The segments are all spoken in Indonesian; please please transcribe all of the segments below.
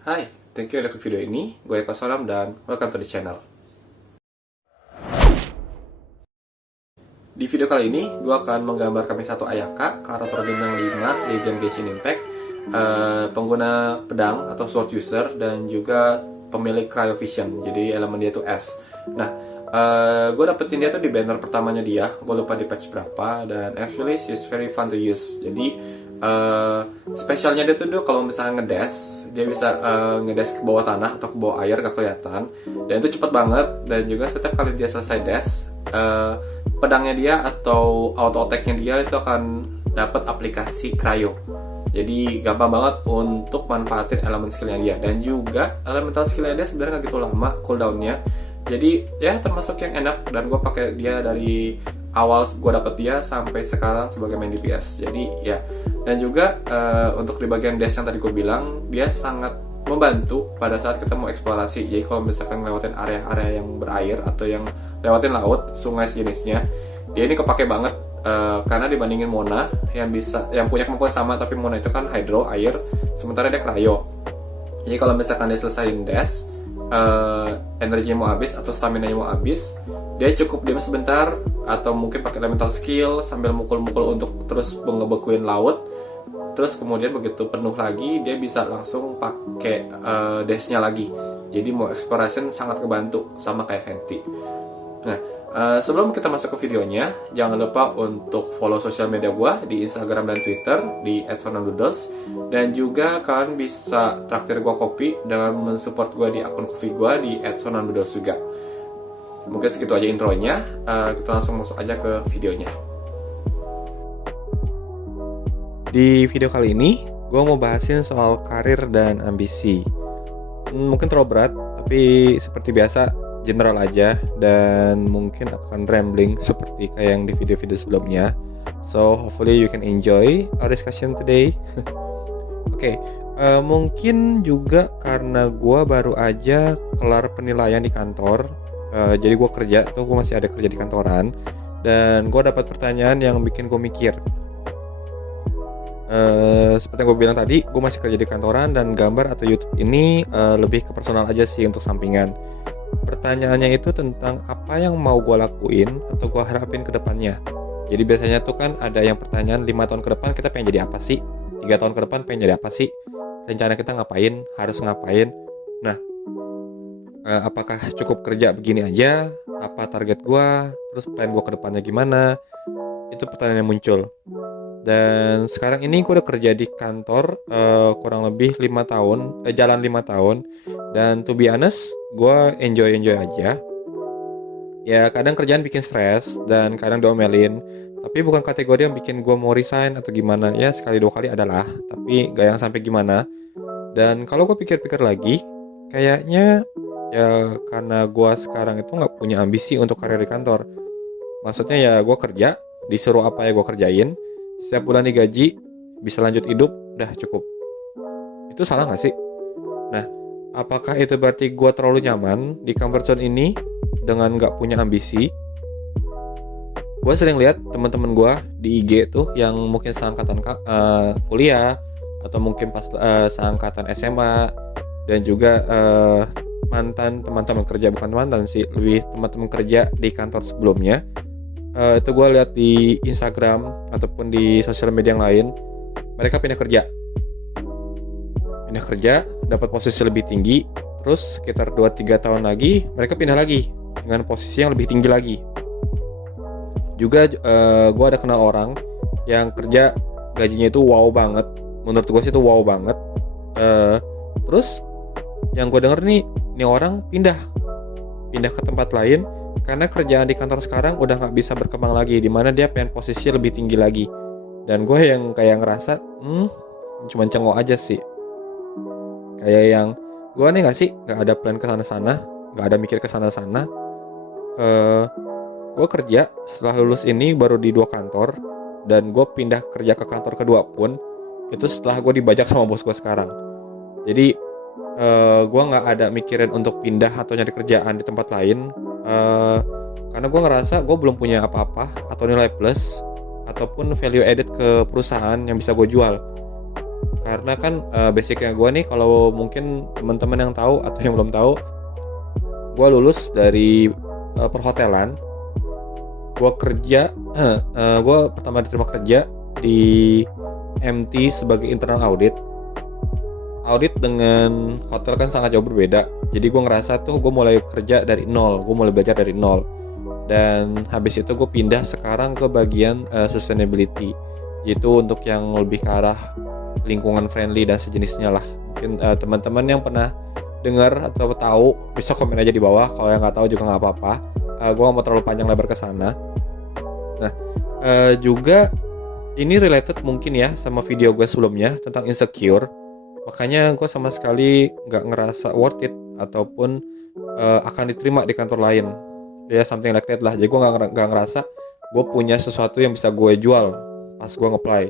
Hai, thank you udah ke video ini. Gue Eko Sonam dan welcome to the channel. Di video kali ini, gue akan menggambarkan satu Ayaka, karakter bintang 5 di game Genshin Impact, pengguna pedang atau sword user, dan juga pemilik Cryovision, jadi elemen dia itu S. Nah, gue dapetin dia tuh di banner pertamanya dia, gue lupa di patch berapa, dan actually she's very fun to use. Jadi, spesialnya dia tuh kalau misalnya ngedash, dia bisa ngedash ke bawah tanah atau ke bawah air gak kelihatan, dan itu cepet banget. Dan juga setiap kali dia selesai dash, pedangnya dia atau auto attack-nya dia itu akan dapat aplikasi cryo. Jadi gampang banget untuk manfaatin elemen skillnya dia. Dan juga elemental skillnya dia sebenarnya gak gitu lama cooldownnya. Jadi ya termasuk yang enak, dan gue pakai dia dari awal gue dapet dia sampai sekarang sebagai main DPS. Jadi ya, dan juga untuk di bagian dash yang tadi gue bilang, dia sangat membantu pada saat kita mau eksplorasi. Jadi kalau misalkan lewatin area-area yang berair atau yang lewatin laut, sungai sejenisnya, dia ini kepake banget karena dibandingin Mona yang punya kemampuan sama, tapi Mona itu kan hydro, air, sementara dia cryo. Jadi kalau misalkan dia selesaiin dash, energinya mau habis atau stamina nya mau habis, dia cukup diam sebentar atau mungkin pakai elemental skill sambil mukul-mukul untuk terus ngebekuin laut. Terus kemudian begitu penuh lagi, dia bisa langsung pakai dash-nya lagi. Jadi mau exploration sangat kebantu sama kayak Fenty. Nah, sebelum kita masuk ke videonya, jangan lupa untuk follow sosial media gue di Instagram dan Twitter di @sonamdoodles. Dan juga kalian bisa traktir gue kopi dengan mensupport gue di akun kopi gue di @sonamdoodles juga. Mungkin segitu aja intronya, kita langsung masuk aja ke videonya. Di video kali ini, gue mau bahasin soal karir dan ambisi. Mungkin terlalu berat, tapi seperti biasa, general aja, dan mungkin akan rambling seperti kayak yang di video-video sebelumnya. So, hopefully you can enjoy our discussion today. Oke, mungkin juga karena gue baru aja kelar penilaian di kantor. Jadi gue kerja, gue masih ada kerja di kantoran. Dan gue dapat pertanyaan yang bikin gue mikir. Seperti yang gue bilang tadi, gue masih kerja di kantoran, dan gambar atau YouTube ini lebih ke personal aja sih, untuk sampingan. Pertanyaannya itu tentang apa yang mau gue lakuin atau gue harapin ke depannya. Jadi biasanya tuh kan ada yang pertanyaan 5 tahun ke depan kita pengen jadi apa sih, 3 tahun ke depan pengen jadi apa sih, rencana kita ngapain, harus ngapain. Nah, apakah cukup kerja begini aja, apa target gue, terus plan gue ke depannya gimana. Itu pertanyaan yang muncul. Dan sekarang ini gue udah kerja di kantor kurang lebih 5 tahun, jalan 5 tahun. Dan to be honest, gue enjoy aja. Ya kadang kerjaan bikin stres dan kadang diomelin, tapi bukan kategori yang bikin gue mau resign atau gimana. Ya sekali 2 kali adalah, tapi gak yang sampai gimana. Dan kalau gue pikir-pikir lagi, kayaknya ya karena gue sekarang itu gak punya ambisi untuk karir di kantor. Maksudnya ya gue kerja, disuruh apa ya gue kerjain, setiap bulan digaji, bisa lanjut hidup, udah cukup. Itu salah gak sih? Nah, apakah itu berarti gue terlalu nyaman di comfort zone ini dengan gak punya ambisi? Gue sering lihat teman-teman gue di IG tuh yang mungkin seangkatan kuliah, atau mungkin pas seangkatan SMA, dan juga mantan teman-teman kerja, bukan mantan sih, lebih teman-teman kerja di kantor sebelumnya. Itu gue lihat di Instagram ataupun di sosial media yang lain, mereka pindah kerja, dapat posisi lebih tinggi, terus sekitar 2-3 tahun lagi mereka pindah lagi dengan posisi yang lebih tinggi lagi. Juga gue ada kenal orang yang kerja gajinya itu wow banget, menurut gue sih itu wow banget. Terus yang gue denger nih orang pindah ke tempat lain karena kerjaan di kantor sekarang udah gak bisa berkembang lagi, dimana dia pengen posisi lebih tinggi lagi. Dan gue yang kayak ngerasa cuman cengok aja sih. Kayak yang gue nih gak sih, gak ada plan ke sana-sana, gak ada mikir ke sana-sana. Gue kerja setelah lulus ini baru di 2 kantor, dan gue pindah kerja ke kantor kedua pun itu setelah gue dibajak sama bos gue sekarang. Jadi gue gak ada mikirin untuk pindah atau nyari kerjaan di tempat lain. Karena gue ngerasa gue belum punya apa-apa atau nilai plus ataupun value added ke perusahaan yang bisa gue jual. Karena kan basicnya gue nih, kalau mungkin teman-teman yang tahu atau yang belum tahu, gue lulus dari perhotelan. Gue kerja, gue pertama diterima kerja di MT sebagai internal audit. Audit dengan hotel kan sangat jauh berbeda. Jadi gue ngerasa tuh gue mulai kerja dari nol, gue mulai belajar dari nol. Dan habis itu gue pindah sekarang ke bagian sustainability, yaitu untuk yang lebih ke arah lingkungan friendly dan sejenisnya lah. Mungkin teman-teman yang pernah dengar atau tahu bisa komen aja di bawah. Kalau yang nggak tahu juga nggak apa-apa. Gue nggak mau terlalu panjang lebar ke sana. Nah, juga ini related mungkin ya sama video gue sebelumnya tentang insecure. Makanya gue sama sekali nggak ngerasa worth it ataupun akan diterima di kantor lain. Ya something like that lah. Jadi gue nggak ngerasa gue punya sesuatu yang bisa gue jual pas gue nge-apply.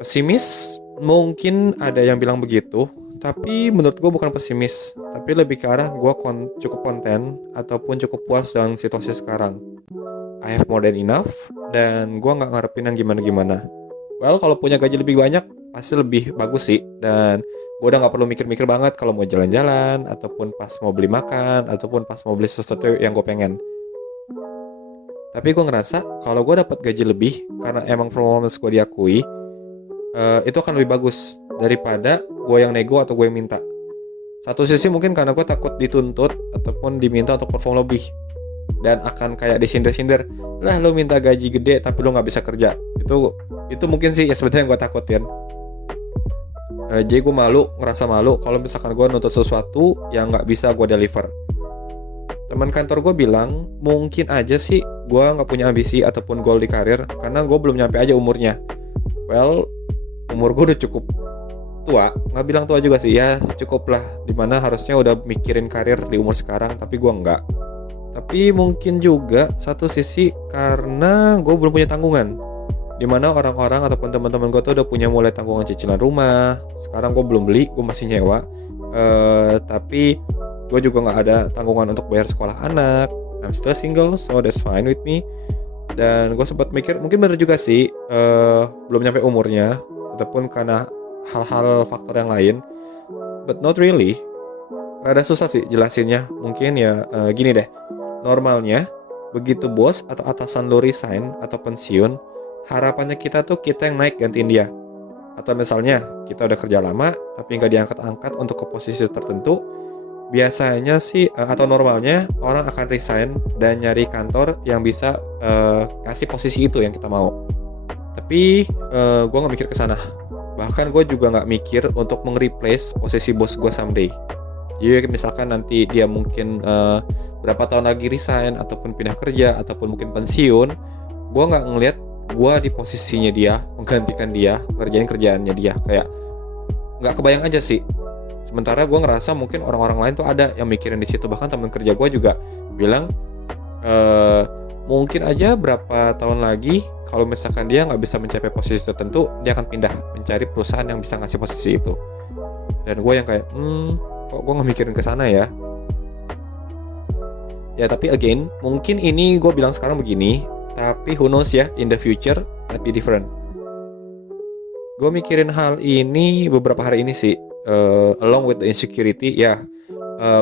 Pesimis mungkin ada yang bilang begitu, tapi menurut gue bukan pesimis, tapi lebih ke arah gue cukup konten ataupun cukup puas dengan situasi sekarang. I have more than enough, dan gue nggak ngarepin yang gimana-gimana. Well, kalau punya gaji lebih banyak pasti lebih bagus sih, dan gue udah nggak perlu mikir-mikir banget kalau mau jalan-jalan ataupun pas mau beli makan ataupun pas mau beli sesuatu yang gue pengen. Tapi gue ngerasa kalau gue dapat gaji lebih karena emang performance gue diakui, itu akan lebih bagus daripada gue yang nego atau gue yang minta. Satu sisi mungkin karena gue takut dituntut ataupun diminta untuk perform lebih, dan akan kayak disindir-sindir, lah lu minta gaji gede tapi lu nggak bisa kerja. Itu mungkin sih ya sebenarnya yang gue takutin. Jadi gue ngerasa malu kalau misalkan gue nuntut sesuatu yang nggak bisa gue deliver. Teman kantor gue bilang mungkin aja sih gue nggak punya ambisi ataupun goal di karir karena gue belum nyampe aja umurnya. Well, umur gue udah cukup tua, nggak bilang tua juga sih ya, cukup lah, dimana harusnya udah mikirin karir di umur sekarang, tapi gue nggak. Tapi mungkin juga satu sisi karena gue belum punya tanggungan, dimana orang-orang ataupun teman-teman gue tuh udah punya mulai tanggungan cicilan rumah. Sekarang gue belum beli, gue masih nyewa, tapi gue juga nggak ada tanggungan untuk bayar sekolah anak. I'm still single, so that's fine with me. Dan gue sempat mikir mungkin bener juga sih, belum nyampe umurnya ataupun karena hal-hal faktor yang lain, but not really. Rada susah sih jelasinnya. Mungkin ya gini deh, normalnya begitu bos atau atasan lo resign atau pensiun, harapannya kita tuh kita yang naik gantiin dia. Atau misalnya kita udah kerja lama tapi nggak diangkat-angkat untuk ke posisi tertentu, biasanya sih atau normalnya orang akan resign dan nyari kantor yang bisa kasih posisi itu yang kita mau. Tapi gue nggak mikir ke sana. Bahkan gue juga nggak mikir untuk meng-replace posisi bos gue someday. Jadi misalkan nanti dia mungkin berapa tahun lagi resign ataupun pindah kerja ataupun mungkin pensiun, gue nggak ngelihat gue di posisinya dia, menggantikan dia, ngerjain kerjaannya dia. Kayak nggak kebayang aja sih. Sementara gue ngerasa mungkin orang-orang lain tuh ada yang mikirin di situ. Bahkan teman kerja gue juga bilang mungkin aja berapa tahun lagi kalau misalkan dia nggak bisa mencapai posisi tertentu, dia akan pindah mencari perusahaan yang bisa ngasih posisi itu. Dan gue yang kayak kok gue nggak mikirin ke sana ya. Ya tapi again, mungkin ini gue bilang sekarang begini, tapi who knows ya, in the future might be different. Gue mikirin hal ini beberapa hari ini sih, along with the insecurity ya.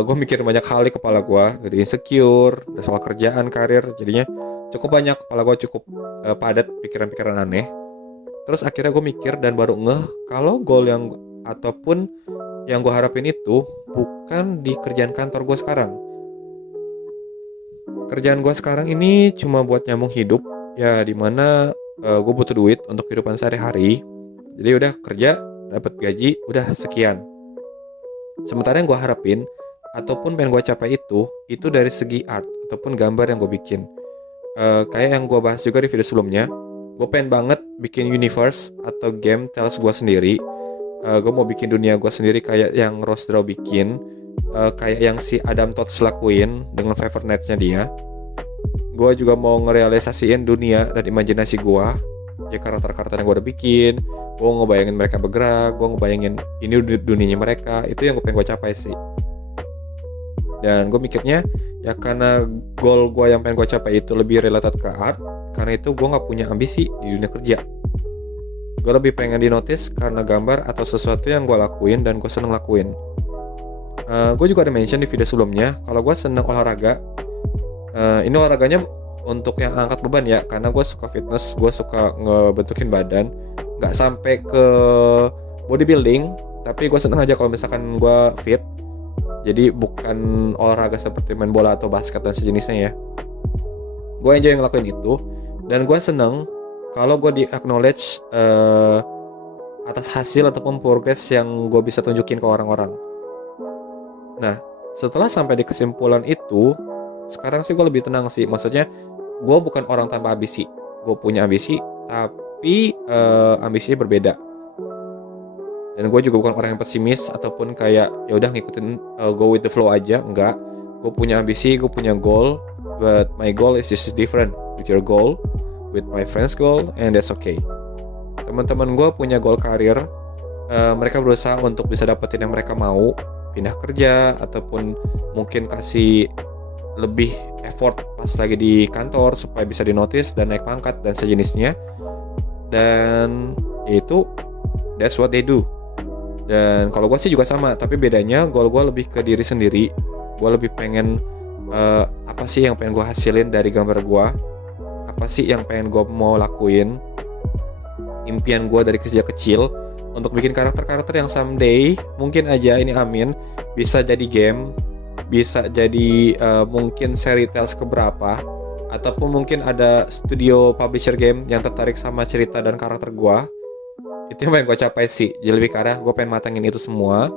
Gue mikirin banyak hal di kepala gue, dari insecure, dari soal kerjaan, karir, jadinya cukup banyak, kepala gue cukup padat, pikiran-pikiran aneh. Terus akhirnya gue mikir dan baru ngeh kalau goal yang ataupun yang gue harapin itu bukan di kerjaan kantor gue sekarang. Kerjaan gue sekarang ini cuma buat nyambung hidup, ya dimana gue butuh duit untuk kehidupan sehari-hari. Jadi udah kerja, dapat gaji, udah sekian. Sementara yang gue harapin ataupun pengen gue capai itu dari segi art ataupun gambar yang gue bikin. Kayak yang gue bahas juga di video sebelumnya, gue pengen banget bikin universe atau game Tales gue sendiri. Gue mau bikin dunia gue sendiri kayak yang Rose Draw bikin, kayak yang si Adam Tots lakuin dengan Fiverr Nights-nya dia. Gue juga mau ngerealisasiin dunia dan imajinasi gue, ya karakter-karakter yang gue udah bikin. Gue ngebayangin mereka bergerak, gue ngebayangin ini dunianya mereka. Itu yang gue pengen gue capai sih. Dan gue mikirnya ya karena goal gue yang pengen gue capai itu lebih related ke art, karena itu gue gak punya ambisi di dunia kerja. Gue Gue lebih pengen di notice karena gambar atau sesuatu yang gue lakuin dan gue seneng lakuin. Gue juga ada mention di video sebelumnya kalau gue seneng olahraga. Ini olahraganya untuk yang angkat beban ya, karena gue suka fitness, gue suka ngebentukin badan. Gak sampai ke bodybuilding, tapi gue seneng aja kalau misalkan gue fit. Jadi bukan olahraga seperti main bola atau basket dan sejenisnya ya. Gue enjoy ngelakuin itu, dan gue seneng kalau gue di acknowledge atas hasil ataupun progress yang gue bisa tunjukin ke orang-orang. Nah, setelah sampai di kesimpulan itu, sekarang sih gue lebih tenang sih. Maksudnya gue bukan orang tanpa ambisi. Gue punya ambisi, tapi ambisinya berbeda. Dan gue juga bukan orang yang pesimis ataupun kayak ya udah ngikutin go with the flow aja. Enggak. Gue punya ambisi, gue punya goal, but my goal is just different with your goal, with my friend's goal, and that's okay. Teman-teman gue punya goal karir. Mereka berusaha untuk bisa dapetin yang mereka mau, pindah kerja ataupun mungkin kasih lebih effort pas lagi di kantor supaya bisa dinotis dan naik pangkat dan sejenisnya. Dan itu that's what they do. Dan kalau gue sih juga sama, tapi bedanya goal gue lebih ke diri sendiri. Gue lebih pengen apa sih yang pengen gue hasilin dari gambar gue, apa sih yang pengen gue mau lakuin. Impian gue dari kecil untuk bikin karakter-karakter yang someday mungkin aja, ini amin, bisa jadi game, bisa jadi mungkin seri Tales keberapa, ataupun mungkin ada studio publisher game yang tertarik sama cerita dan karakter gue. Itu yang pengen gue capai sih. Jadi lebih ke arah gue pengen matangin itu semua,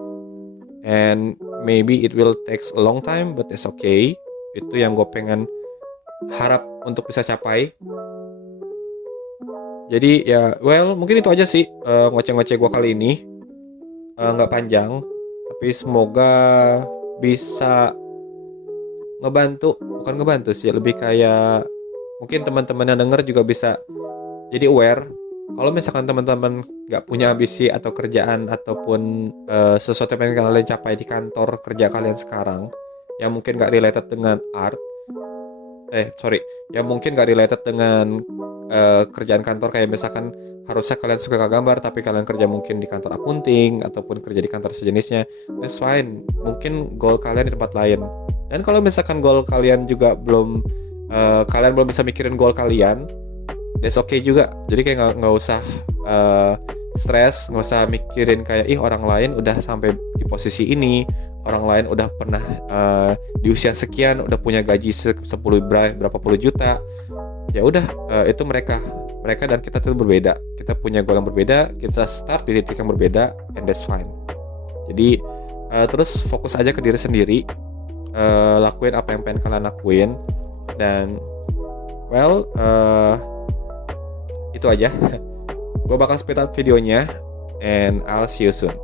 and maybe it will takes a long time, but it's okay. Itu yang gue pengen harap untuk bisa capai. Jadi ya well, mungkin itu aja sih ngoceh-ngoceh gue kali ini. Gak panjang, tapi semoga bisa bukan ngebantu sih, lebih kayak mungkin teman-teman yang denger juga bisa jadi aware. Kalau misalkan teman-teman gak punya ambisi atau kerjaan ataupun sesuatu yang pengen kalian capai di kantor kerja kalian sekarang, yang mungkin gak related dengan art, yang mungkin gak related dengan kerjaan kantor, kayak misalkan harusnya kalian suka gambar tapi kalian kerja mungkin di kantor akunting ataupun kerja di kantor sejenisnya, that's fine. Mungkin goal kalian di tempat lain. Dan kalau misalkan goal kalian juga kalian belum bisa mikirin goal kalian, that's okay juga. Jadi kayak nggak usah stres, nggak usah mikirin kayak orang lain udah sampai di posisi ini, orang lain udah pernah di usia sekian udah punya gaji berapa puluh juta. Ya udah, itu mereka dan kita tuh berbeda. Kita punya goal yang berbeda, kita start di titik yang berbeda, and that's fine. Jadi terus fokus aja ke diri sendiri, lakuin apa yang pengen kalian lakuin, dan well itu aja. Gue bakal speed up videonya, and I'll see you soon.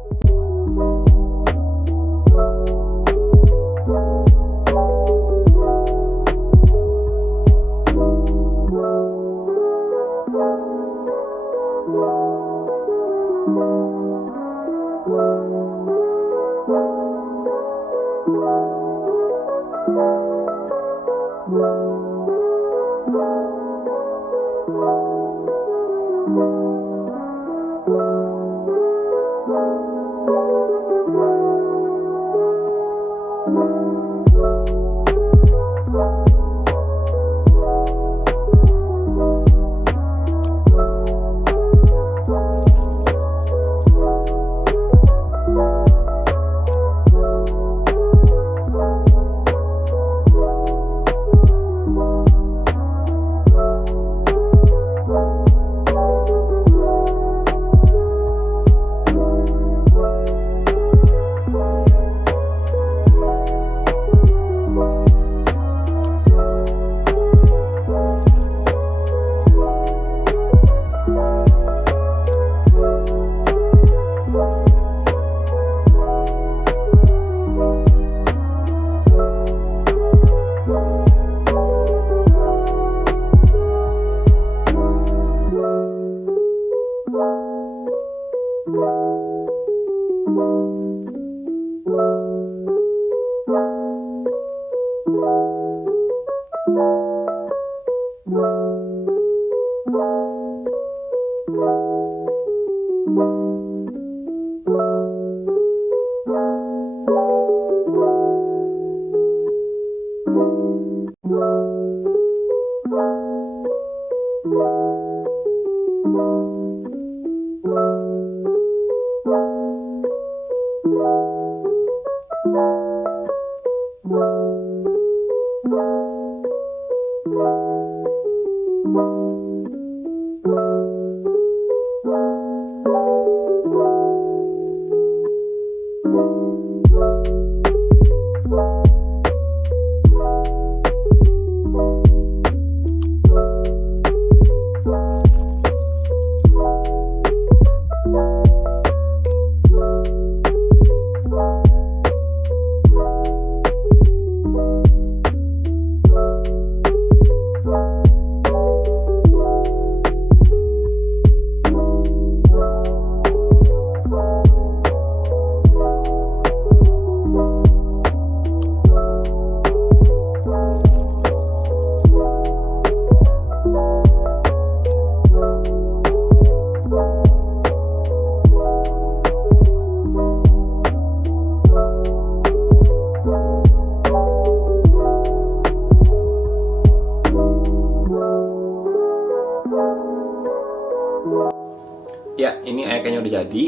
Ya, ini ayaknya udah jadi.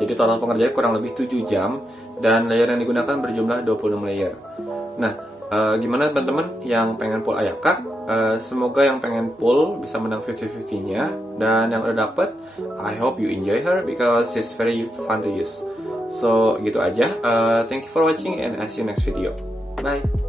Jadi total pengerjaan kurang lebih 7 jam dan layer yang digunakan berjumlah 26 layer. Nah, gimana teman-teman yang pengen full Ayaka? Semoga yang pengen full bisa menang 50-50-nya, dan yang udah dapet, I hope you enjoy her because she's very fun to use. So, gitu aja. Thank you for watching and I see you next video. Bye.